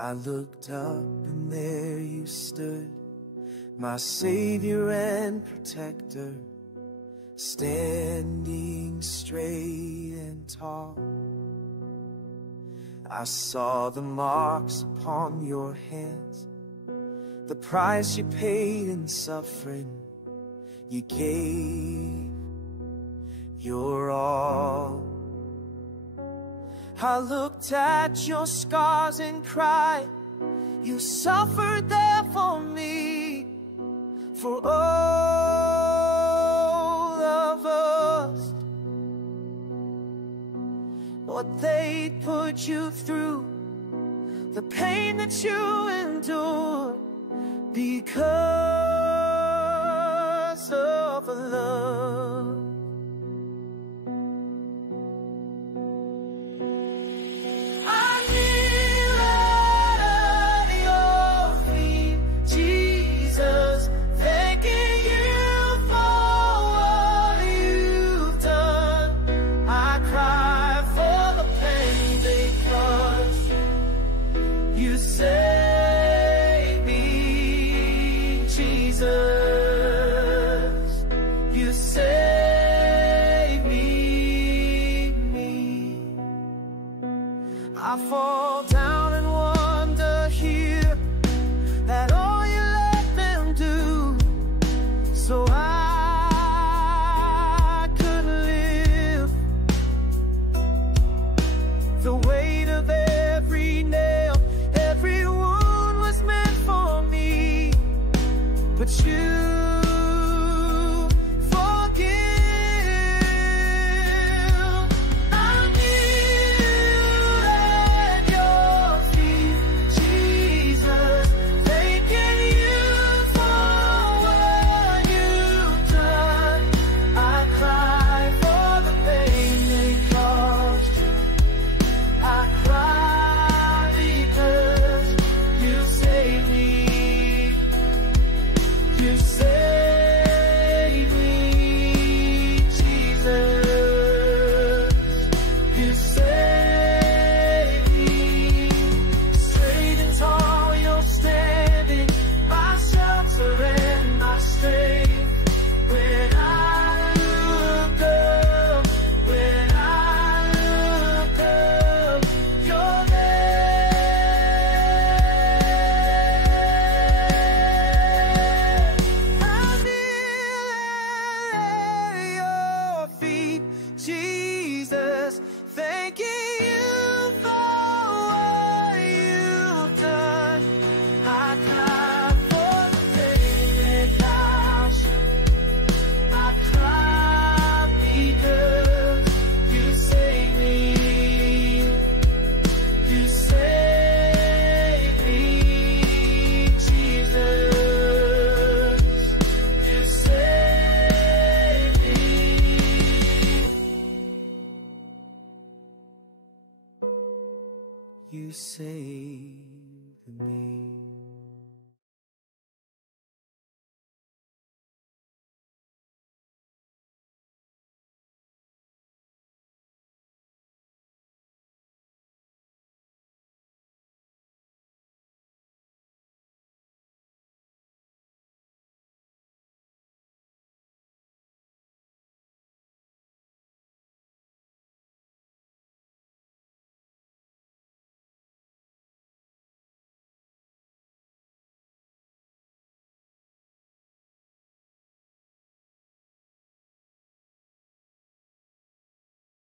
I looked up and there you stood, my Savior and Protector, standing straight and tall. I saw the marks upon your hands, the price you paid in suffering. You gave your all. I looked at your scars and cried, you suffered there for me, for all of us. What they put you through, the pain that you endured, because of love. I fall down and wonder here that all you let them do, so I could live. The weight of every nail, every wound was meant for me, but you